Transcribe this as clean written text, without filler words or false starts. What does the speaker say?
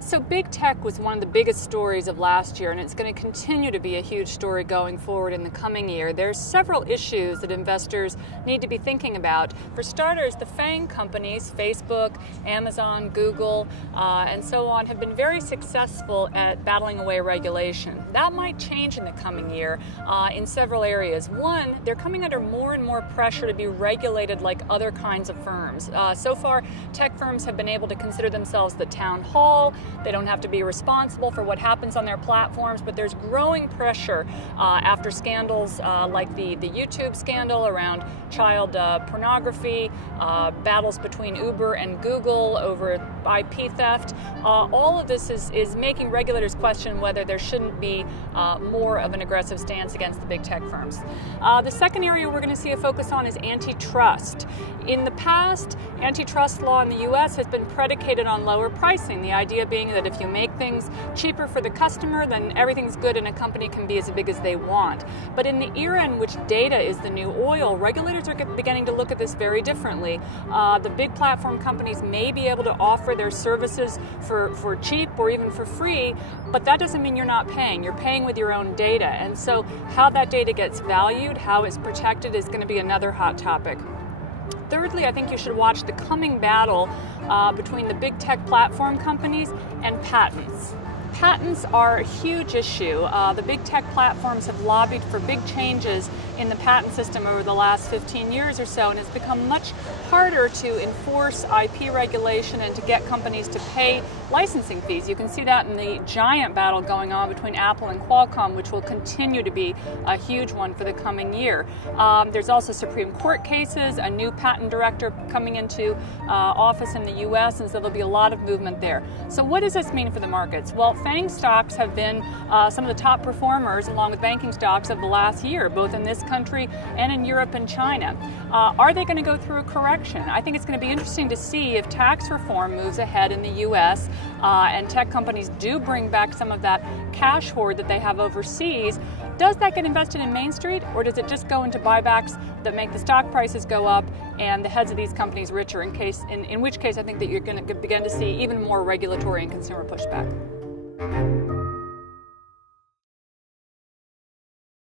So big tech was one of the biggest stories of last year, and it's going to continue to be a huge story going forward in the coming year. There's several issues that investors need to be thinking about. For starters, the FAANG companies, Facebook, Amazon, Google, and so on, have been very successful at battling away regulation. That might change in the coming year in several areas. One, they're coming under more and more pressure to be regulated like other kinds of firms. So far, tech firms have been able to consider themselves the town hall. They don't have to be responsible for what happens on their platforms, but there's growing pressure after scandals like the YouTube scandal around child pornography, battles between Uber and Google over IP theft. All of this is making regulators question whether there shouldn't be more of an aggressive stance against the big tech firms. The second area we're going to see a focus on is antitrust. In the past, antitrust law in the U.S. has been predicated on lower pricing, the idea being that if you make things cheaper for the customer, then everything's good and a company can be as big as they want. But in the era in which data is the new oil, regulators are beginning to look at this very differently. The big platform companies may be able to offer their services for cheap or even for free, but that doesn't mean you're not paying. You're paying with your own data. And so how that data gets valued, how it's protected, is going to be another hot topic. Thirdly, I think you should watch the coming battle between the big tech platform companies and patents. Patents are a huge issue. The big tech platforms have lobbied for big changes in the patent system over the last 15 years or so, and it's become much harder to enforce IP regulation and to get companies to pay licensing fees. You can see that in the giant battle going on between Apple and Qualcomm, which will continue to be a huge one for the coming year. There's also Supreme Court cases, a new patent director coming into office in the US, and so there'll be a lot of movement there. So what does this mean for the markets? Well, FAANG stocks have been some of the top performers along with banking stocks of the last year, both in this country and in Europe and China. Are they going to go through a correction? I think it's going to be interesting to see if tax reform moves ahead in the US and tech companies do bring back some of that cash hoard that they have overseas. Does that get invested in Main Street, or does it just go into buybacks that make the stock prices go up and the heads of these companies richer, in which case I think that you're going to begin to see even more regulatory and consumer pushback.